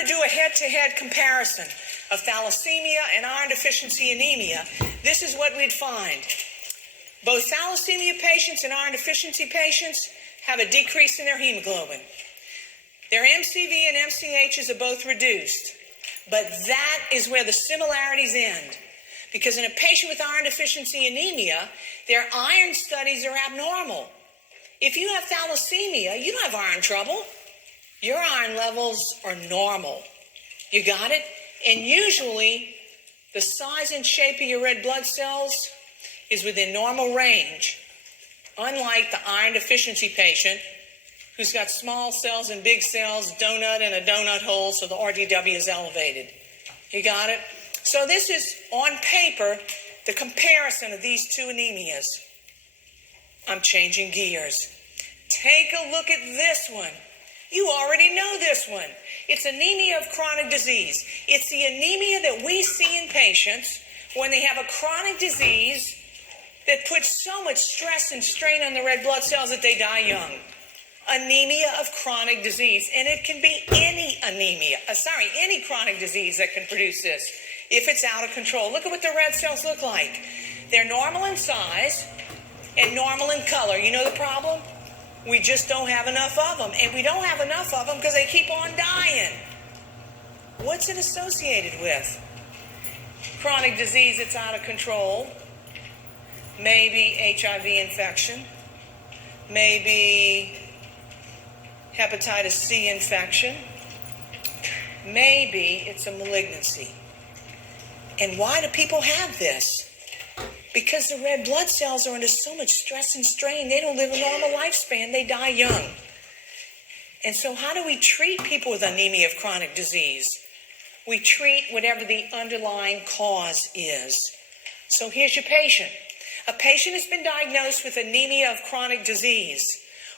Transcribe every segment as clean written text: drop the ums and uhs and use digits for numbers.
to do a head-to-head comparison of thalassemia and iron deficiency anemia, this is what we'd find. Both thalassemia patients and iron deficiency patients have a decrease in their hemoglobin. Their MCV and MCHs are both reduced. But that is where the similarities end. Because in a patient with iron deficiency anemia, their iron studies are abnormal. If you have thalassemia, you don't have iron trouble. Your iron levels are normal. You got it? And usually, the size and shape of your red blood cells is within normal range. Unlike the iron deficiency patient who's got small cells and big cells, donut in a donut hole, so the RDW is elevated. You got it? So this is, on paper, the comparison of these two anemias. I'm changing gears. Take a look at this one. You already know this one. It's anemia of chronic disease. It's the anemia that we see in patients when they have a chronic disease that puts so much stress and strain on the red blood cells that they die young. Anemia of chronic disease. And it can be any any chronic disease that can produce this if it's out of control. Look at what the red cells look like. They're normal in size and normal in color. You know the problem? We just don't have enough of them. And we don't have enough of them because they keep on dying. What's it associated with? Chronic disease that's out of control. Maybe HIV infection. Maybe hepatitis C infection. Maybe it's a malignancy. And why do people have this? Because the red blood cells are under so much stress and strain, they don't live a normal lifespan, they die young. And so how do we treat people with anemia of chronic disease? We treat whatever the underlying cause is. So here's your patient. A patient has been diagnosed with anemia of chronic disease.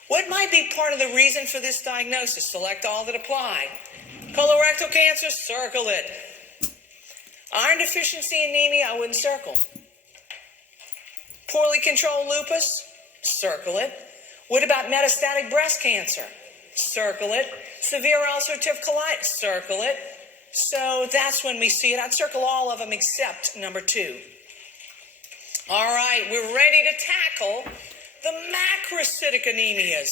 What might be part of the reason for this diagnosis? Select all that apply. Colorectal cancer, circle it. Iron deficiency anemia, I wouldn't circle. Poorly controlled lupus, circle it. What about metastatic breast cancer? Circle it. Severe ulcerative colitis, circle it. So that's when we see it. I'd circle all of them except number 2. All right, we're ready to tackle the macrocytic anemias.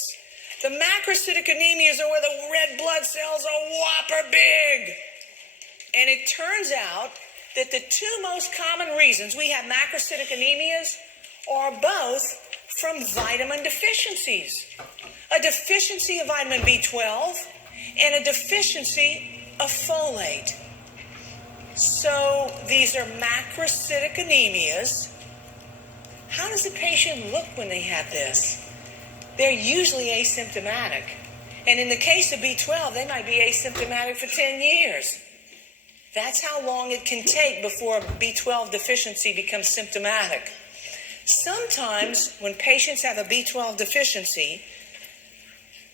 The macrocytic anemias are where the red blood cells are whopper big. And it turns out that the 2 most common reasons we have macrocytic anemias are both from vitamin deficiencies. A deficiency of vitamin B12 and a deficiency of folate. So these are macrocytic anemias. How does the patient look when they have this? They're usually asymptomatic. And in the case of B12, they might be asymptomatic for 10 years. That's how long it can take before a B12 deficiency becomes symptomatic. Sometimes when patients have a B12 deficiency,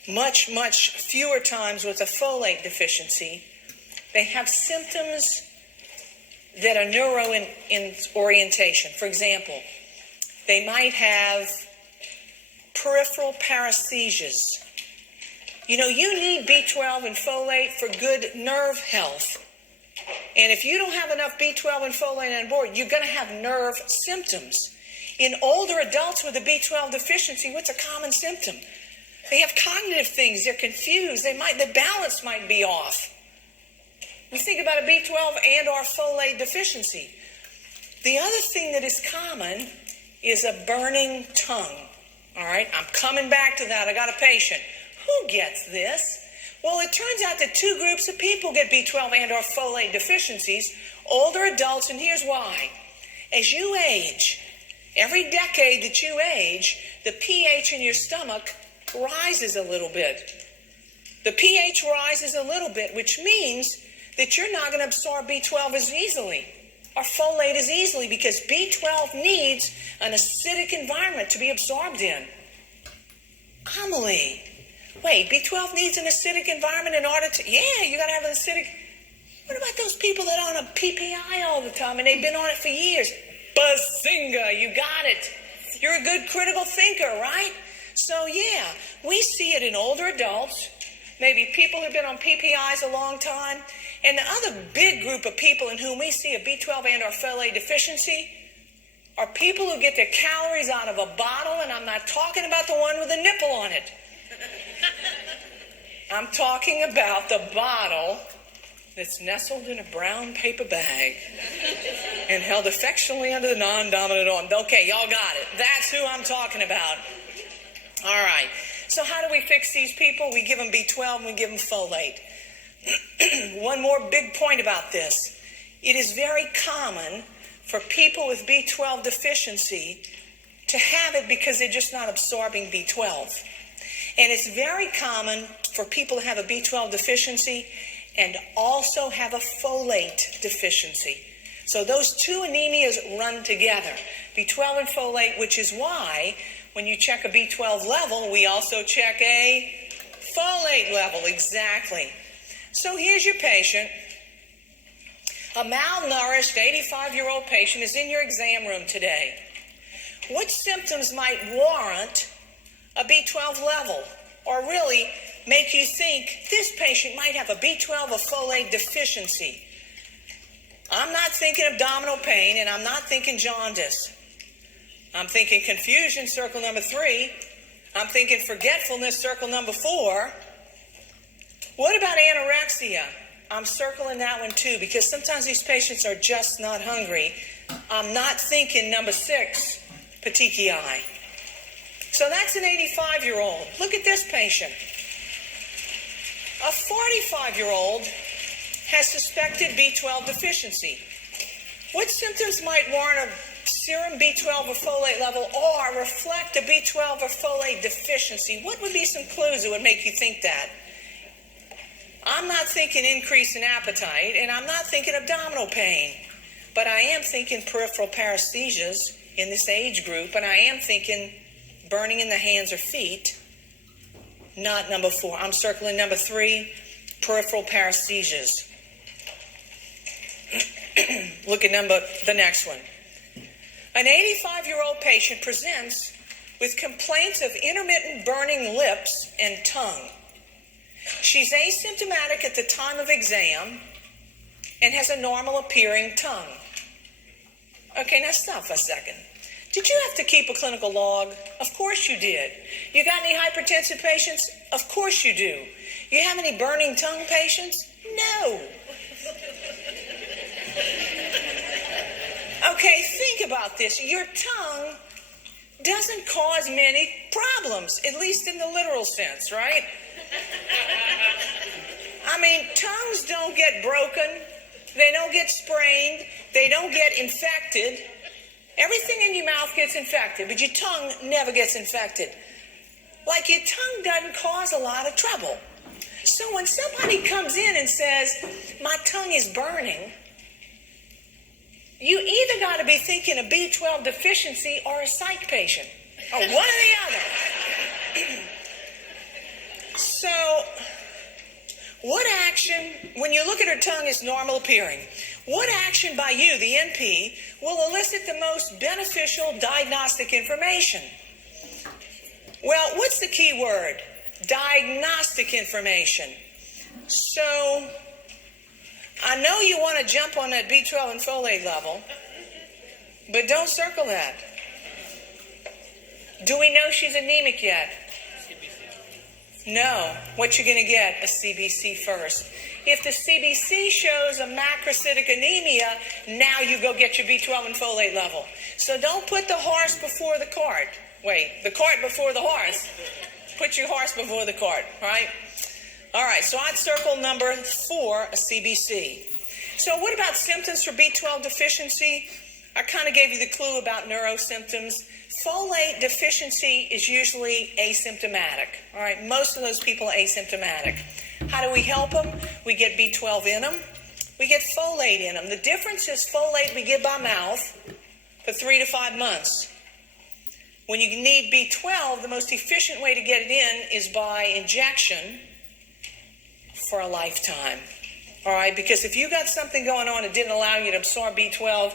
much fewer times with a folate deficiency, they have symptoms that are neuro in orientation. For example, they might have peripheral paresthesias. You know, you need B12 and folate for good nerve health. And if you don't have enough B12 and folate on board, you're going to have nerve symptoms. In older adults with a B12 deficiency, what's a common symptom? They have cognitive things. They're confused. The balance might be off. We think about a B12 and or folate deficiency. The other thing that is common is a burning tongue. All right, I'm coming back to that. I got a patient. Who gets this? Well, it turns out that 2 groups of people get B12 and or folate deficiencies, older adults, and here's why. As you age, every decade that you age, the pH in your stomach rises a little bit. The pH rises a little bit, which means that you're not going to absorb B12 as easily or folate as easily because B12 needs an acidic environment to be absorbed in. Amelie, wait, B12 needs an acidic environment in order to... Yeah, you got to have an acidic... What about those people that are on a PPI all the time and they've been on it for years? Bazinga, you got it. You're a good critical thinker, right? So yeah, we see it in older adults maybe people who've been on PPIs a long time. And the other big group of people in whom we see a B12 and or folate deficiency are people who get their calories out of a bottle, and I'm not talking about the one with a nipple on it. I'm talking about the bottle that's nestled in a brown paper bag and held affectionately under the non-dominant arm. Okay, y'all got it. That's who I'm talking about. All right. So how do we fix these people? We give them B12 and we give them folate. One more big point about this. It is very common for people with B12 deficiency to have it because they're just not absorbing B12. And it's very common for people to have a B12 deficiency and also have a folate deficiency. So those two anemias run together, B12 and folate, which is why when you check a B12 level, we also check a folate level. Exactly. So here's your patient. A malnourished 85-year-old patient is in your exam room today. What symptoms might warrant a B12 level, or really make you think this patient might have a B12 or folate deficiency? I'm not thinking abdominal pain, and I'm not thinking jaundice. I'm thinking confusion, circle number 3. I'm thinking forgetfulness, circle number 4. What about anorexia? I'm circling that one too, because sometimes these patients are just not hungry. I'm not thinking number 6, petechiae. So that's an 85-year-old. Look at this patient. A 45-year-old has suspected B12 deficiency. What symptoms might warrant a serum B12 or folate level or reflect a B12 or folate deficiency? What would be some clues that would make you think that? I'm not thinking increase in appetite, and I'm not thinking abdominal pain, but I am thinking peripheral paresthesias in this age group, and I am thinking burning in the hands or feet, not number 4. I'm circling number 3, peripheral paresthesias. Look at the next one. An 85-year-old patient presents with complaints of intermittent burning lips and tongue. She's asymptomatic at the time of exam and has a normal appearing tongue. Okay, now stop for a second. Did you have to keep a clinical log? Of course you did. You got any hypertensive patients? Of course you do. You have any burning tongue patients? No. Okay, think about this. Your tongue doesn't cause many problems, at least in the literal sense, right? I mean, tongues don't get broken, they don't get sprained, they don't get infected. Everything in your mouth gets infected, but your tongue never gets infected. Like, your tongue doesn't cause a lot of trouble. So when somebody comes in and says, my tongue is burning, you either got to be thinking a B12 deficiency or a psych patient, or one or the other. So, what action, when you look at her tongue is normal appearing, what action by you, the NP, will elicit the most beneficial diagnostic information? Well, what's the key word? Diagnostic information. So, I know you want to jump on that B12 and folate level, but don't circle that. Do we know she's anemic yet? No. What you're going to get? A CBC first. If the CBC shows a macrocytic anemia, now you go get your B12 and folate level. So don't put the horse before the cart. Wait, the cart before the horse. Put your horse before the cart, right? All right, so I'd circle number 4, a CBC. So what about symptoms for B12 deficiency? I kind of gave you the clue about neurosymptoms. Folate deficiency is usually asymptomatic. All right, most of those people are asymptomatic. How do we help them? We get B12 in them. We get folate in them. The difference is folate we give by mouth for 3 to 5 months. When you need B12, the most efficient way to get it in is by injection for a lifetime. All right, because if you got something going on that didn't allow you to absorb B12,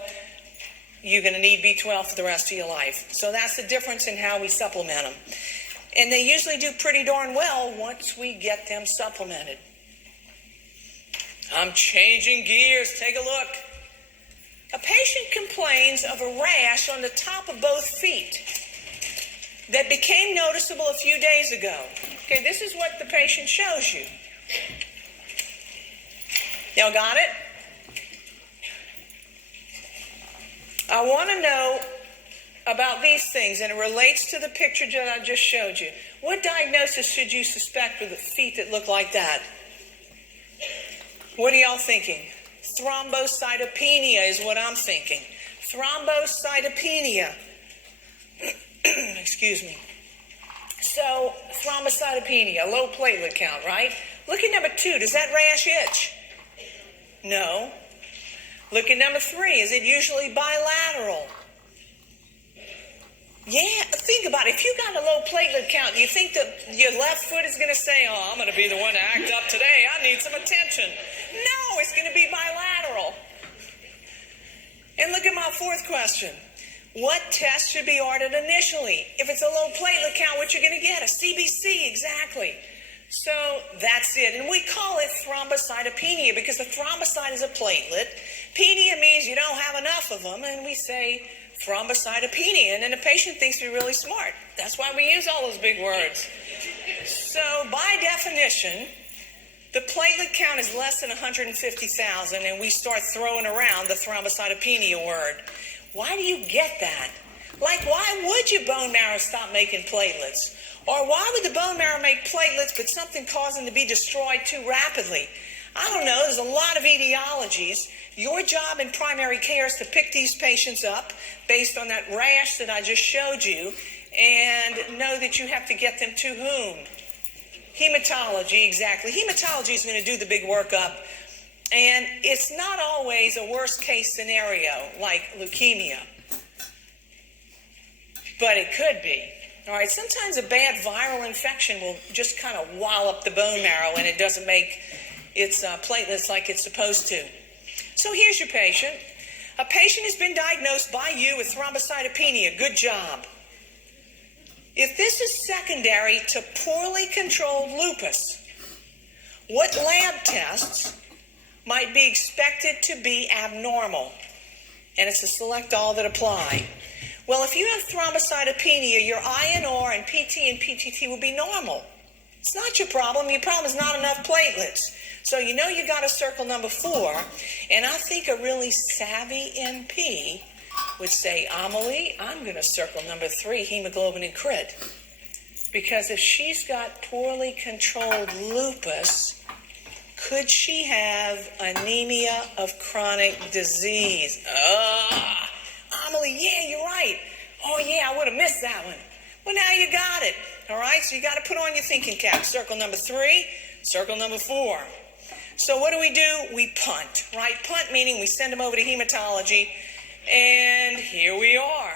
you're going to need B12 for the rest of your life. So that's the difference in how we supplement them. And they usually do pretty darn well once we get them supplemented. I'm changing gears. Take a look. A patient complains of a rash on the top of both feet that became noticeable a few days ago. Okay, this is what the patient shows you. Y'all got it? I want to know about these things, and it relates to the picture that I just showed you. What diagnosis should you suspect with feet that look like that? What are y'all thinking? Thrombocytopenia is what I'm thinking. Thrombocytopenia. Excuse me. So, thrombocytopenia, low platelet count, right? Look at number 2. Does that rash itch? No. Look at number 3. Is it usually bilateral? Yeah, think about it. If you got a low platelet count, you think that your left foot is going to say, oh, I'm going to be the one to act up today. I need some attention. No, it's going to be bilateral. And look at my 4th question. What test should be ordered initially? If it's a low platelet count, what you're going to get? A CBC, exactly. So that's it. And we call it thrombocytopenia because the thrombocyte is a platelet. Penia means you don't have enough of them, and we say thrombocytopenia. And then the patient thinks we're really smart. That's why we use all those big words. So by definition, the platelet count is less than 150,000, and we start throwing around the thrombocytopenia word. Why do you get that? Like, why would your bone marrow stop making platelets? Or why would the bone marrow make platelets, but something cause them to be destroyed too rapidly? I don't know. There's a lot of etiologies. Your job in primary care is to pick these patients up based on that rash that I just showed you and know that you have to get them to whom? Hematology, exactly. Hematology is going to do the big workup. And it's not always a worst case scenario like leukemia. But it could be. All right, sometimes a bad viral infection will just kind of wallop the bone marrow and it doesn't make its platelets like it's supposed to. So here's your patient. A patient has been diagnosed by you with thrombocytopenia. Good job. If this is secondary to poorly controlled lupus, what lab tests might be expected to be abnormal? And it's a select all that apply. Well, if you have thrombocytopenia, your INR and PT and PTT will be normal. It's not your problem. Your problem is not enough platelets. So you know you got to circle number 4. And I think a really savvy NP would say, Amelie, I'm going to circle number 3, hemoglobin and crit. Because if she's got poorly controlled lupus, could she have anemia of chronic disease? Amelie, yeah, you're right. Oh, yeah, I would have missed that one. Well, now you got it. All right, so you got to put on your thinking cap. Circle number 3, circle number 4. So what do? We punt, right? Punt meaning we send them over to hematology, and here we are.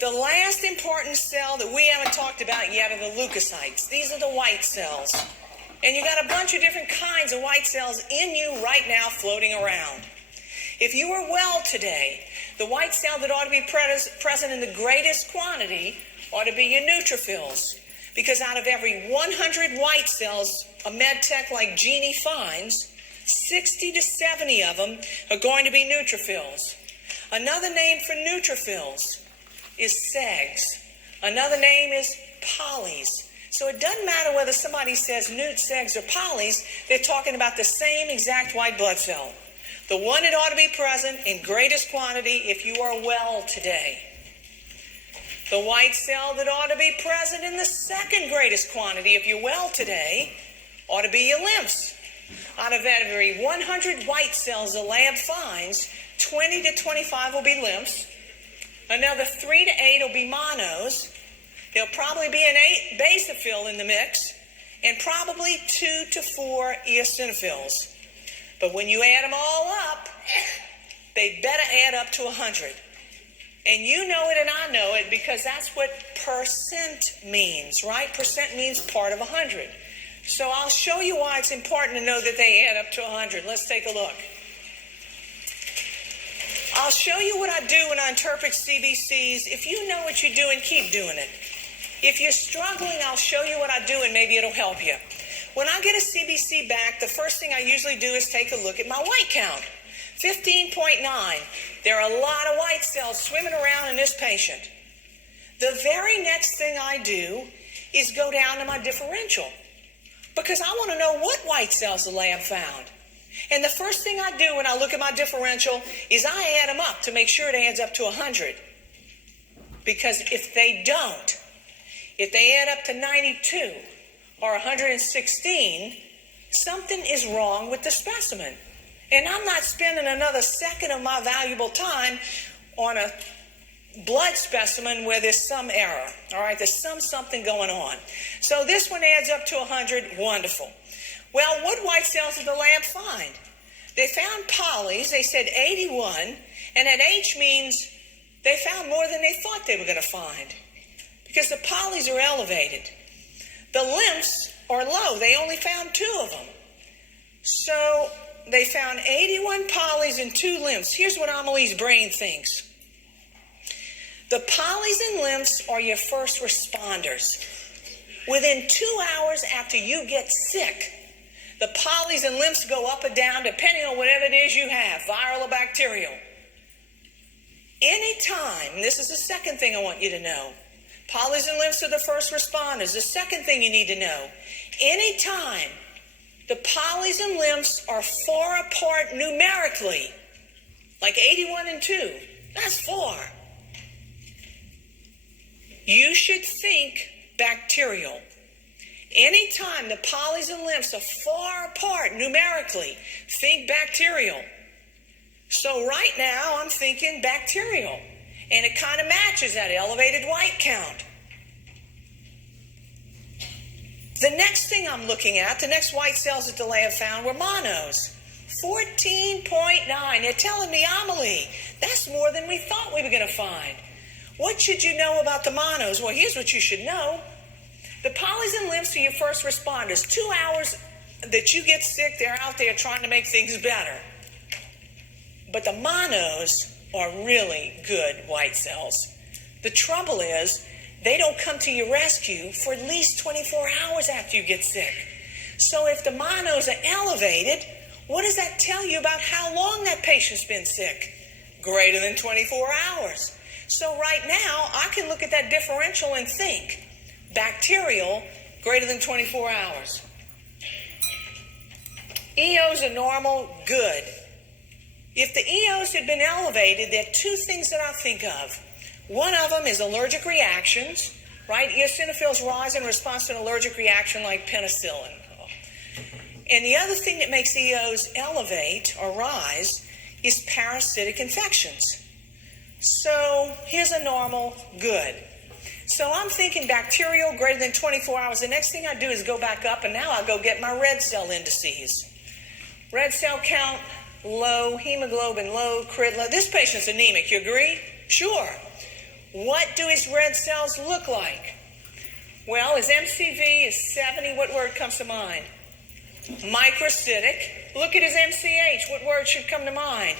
The last important cell that we haven't talked about yet are the leukocytes. These are the white cells. And you got a bunch of different kinds of white cells in you right now floating around. If you are well today, the white cell that ought to be present in the greatest quantity ought to be your neutrophils. Because out of every 100 white cells a med tech like Jeannie finds, 60 to 70 of them are going to be neutrophils. Another name for neutrophils is segs. Another name is polys. So it doesn't matter whether somebody says neut, segs, or polys, they're talking about the same exact white blood cell. The one that ought to be present in greatest quantity if you are well today. The white cell that ought to be present in the second greatest quantity if you're well today ought to be your lymphs. Out of every 100 white cells the lab finds, 20 to 25 will be lymphs. Another 3 to 8 will be monos. There'll probably be an 8 basophil in the mix, and probably 2 to 4 eosinophils. But when you add them all up, they better add up to 100. And you know it and I know it because that's what percent means, right? Percent means part of 100. So I'll show you why it's important to know that they add up to 100. Let's take a look. I'll show you what I do when I interpret CBCs. If you know what you're doing, keep doing it. If you're struggling, I'll show you what I do and maybe it'll help you. When I get a CBC back, the first thing I usually do is take a look at my white count. 15.9. There are a lot of white cells swimming around in this patient. The very next thing I do is go down to my differential because I want to know what white cells the lab found. And the first thing I do when I look at my differential is I add them up to make sure it adds up to 100. Because if they don't, if they add up to 92 or 116, something is wrong with the specimen. And I'm not spending another second of my valuable time on a blood specimen where there's some error. All right, there's something going on. So this one adds up to 100. Wonderful. Well, what white cells did the lab find? They found polys. They said 81, and that H means they found more than they thought they were going to find because the polys are elevated. The lymphs are low. They only found 2 of them. So they found 81 polys and 2 lymphs. Here's what Amelie's brain thinks. The polys and lymphs are your first responders. Within 2 hours after you get sick, the polys and lymphs go up or down depending on whatever it is you have, viral or bacterial. Anytime, and this is the second thing I want you to know, polys and lymphs are the first responders. The second thing you need to know, anytime the polys and lymphs are far apart numerically, like 81 and 2, that's 4. You should think bacterial. Anytime the polys and lymphs are far apart numerically, think bacterial. So right now I'm thinking bacterial, and it kind of matches that elevated white count. The next thing I'm looking at, the next white cells that the lab found were monos. 14.9. They're telling me, Amelie, that's more than we thought we were going to find. What should you know about the monos? Well, here's what you should know. The polys and lymphs are your first responders. 2 hours that you get sick, they're out there trying to make things better. But the monos are really good white cells. The trouble is, they don't come to your rescue for at least 24 hours after you get sick. So if the monos are elevated, what does that tell you about how long that patient's been sick? Greater than 24 hours. So right now, I can look at that differential and think, bacterial, greater than 24 hours. EOs are normal, good. If the EOs had been elevated, there are 2 things that I think of. One of them is allergic reactions, right? Eosinophils rise in response to an allergic reaction like penicillin. And the other thing that makes EOs elevate or rise is parasitic infections. So here's a normal, good. So I'm thinking bacterial, greater than 24 hours. The next thing I do is go back up, and now I'll go get my red cell indices. Red cell count, low, hemoglobin low, crit low. This patient's anemic, you agree? Sure. What do his red cells look like? Well, his MCV is 70. What word comes to mind? Microcytic. Look at his MCH. What word should come to mind?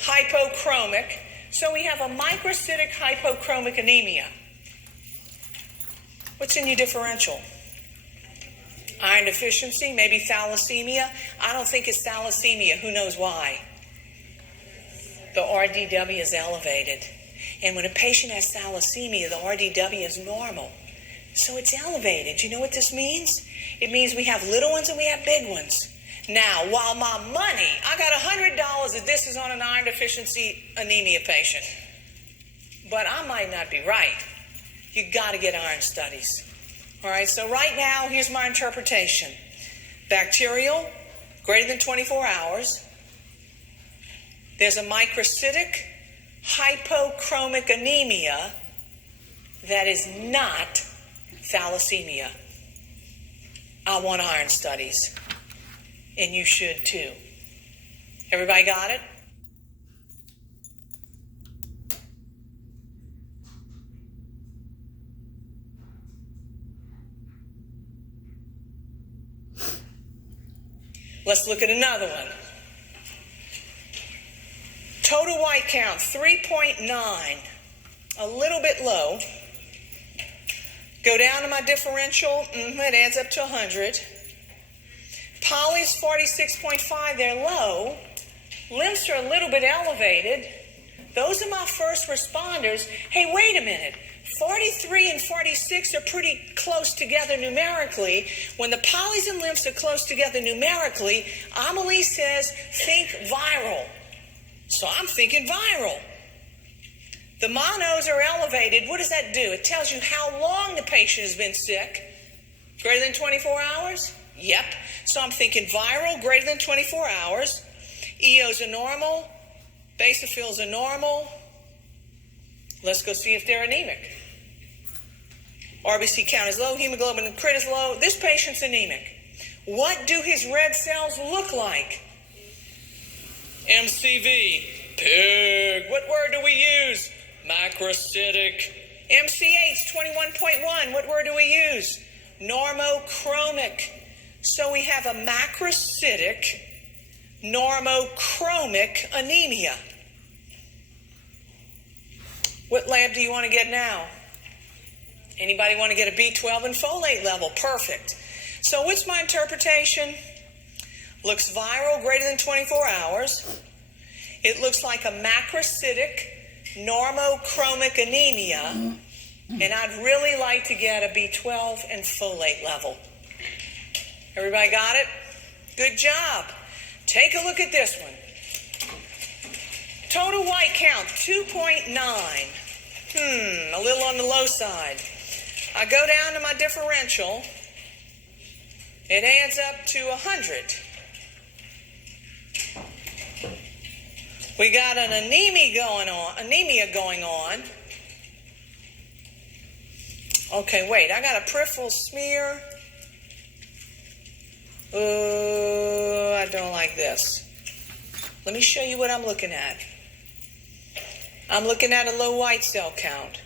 Hypochromic. So we have a microcytic hypochromic anemia. What's in your differential? Iron deficiency, maybe thalassemia. I don't think it's thalassemia. Who knows why? The RDW is elevated. And when a patient has thalassemia, the RDW is normal. So it's elevated. You know what this means? It means we have little ones and we have big ones. Now, while my money, I got $100 that this is on an iron deficiency anemia patient. But I might not be right. You got to get iron studies. All right, so right now, here's my interpretation. Bacterial, greater than 24 hours. There's a microcytic hypochromic anemia that is not thalassemia. I want iron studies. And you should too. Everybody got it? Let's look at another one. Total white count, 3.9. A little bit low. Go down to my differential. It adds up to 100. Poly's 46.5. They're low. Lymphs are a little bit elevated. Those are my first responders. Hey, wait a minute. 43 and 46 are pretty close together numerically. When the polys and lymphs are close together numerically, Amelie says, think viral. So I'm thinking viral. The monos are elevated. What does that do? It tells you how long the patient has been sick. Greater than 24 hours? Yep. So I'm thinking viral, greater than 24 hours. EOs are normal. Basophils are normal. Let's go see if they're anemic. RBC count is low, hemoglobin and crit is low. This patient's anemic. What do his red cells look like? MCV. Pig. What word do we use? Macrocytic. MCH 21.1. What word do we use? Normochromic. So we have a macrocytic, normochromic anemia. What lab do you want to get now? Anybody want to get a B12 and folate level? Perfect. So what's my interpretation? Looks viral, greater than 24 hours. It looks like a macrocytic, normochromic anemia. And I'd really like to get a B12 and folate level. Everybody got it? Good job. Take a look at this one. Total white count, 2.9. A little on the low side. I go down to my differential. It adds up to 100. We got an anemia going on. Okay, wait, I got a peripheral smear. I don't like this. Let me show you what I'm looking at. I'm looking at a low white cell count.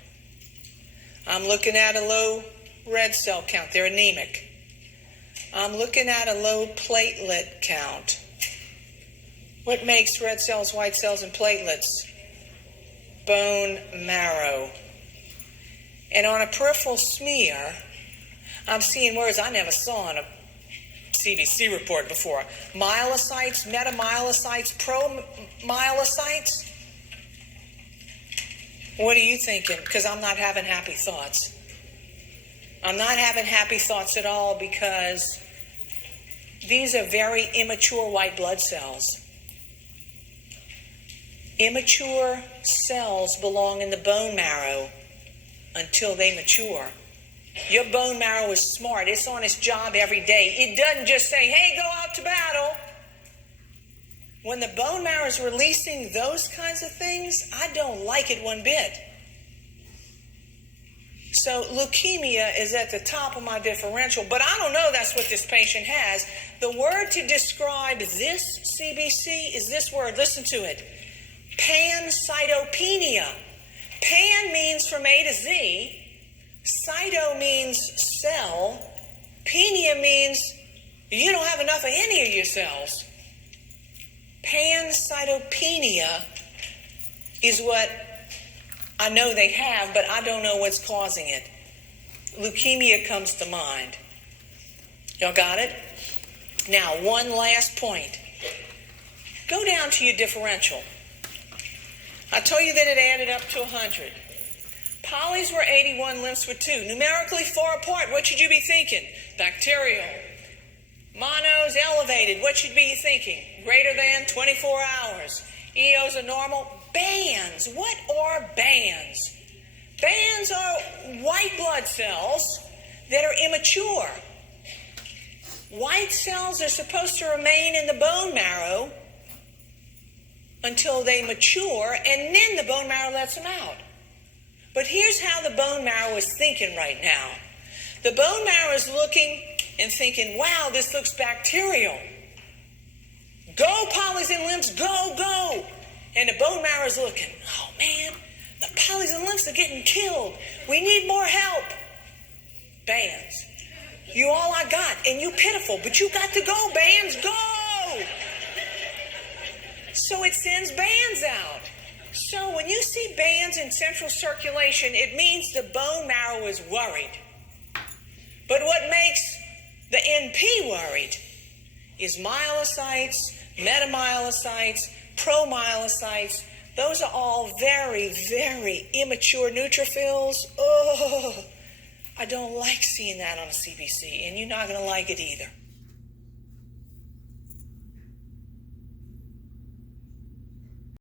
I'm looking at a low red cell count. They're anemic. I'm looking at a low platelet count. What makes red cells, white cells, and platelets? Bone marrow. And on a peripheral smear, I'm seeing words I never saw in a CBC report before. Myelocytes, metamyelocytes, promyelocytes. What are you thinking? Because I'm not having happy thoughts. I'm not having happy thoughts at all because these are very immature white blood cells. Immature cells belong in the bone marrow until they mature. Your bone marrow is smart. It's on its job every day. It doesn't just say, hey, go out to battle. When the bone marrow is releasing those kinds of things, I don't like it one bit. So leukemia is at the top of my differential, but I don't know that's what this patient has. The word to describe this CBC is this word. Listen to it. Pancytopenia. Pan means from A to Z. Cyto means cell. Penia means you don't have enough of any of your cells. Pancytopenia is what I know they have, but I don't know what's causing it. Leukemia comes to mind. Y'all got it? Now, one last point. Go down to your differential. I told you that it added up to 100. Polys were 81, lymphs were 2. Numerically far apart, what should you be thinking? Bacterial. Monos elevated, what should be thinking? Greater than 24 hours. EOs are normal. Bands, what are bands? Bands are white blood cells that are immature. White cells are supposed to remain in the bone marrow until they mature, and then the bone marrow lets them out. But here's how the bone marrow is thinking right now. The bone marrow is looking and thinking, wow, this looks bacterial. Go, polys and lymphs, go, go. And the bone marrow is looking, oh man, the polys and lymphs are getting killed. We need more help. Bands. You all I got, and you pitiful, but you got to go, bands, go. So it sends bands out. So when you see bands in central circulation, it means the bone marrow is worried. But what makes the NP worried is myelocytes, metamyelocytes, promyelocytes. Those are all very, very immature neutrophils. Oh, I don't like seeing that on a CBC, and you're not going to like it either.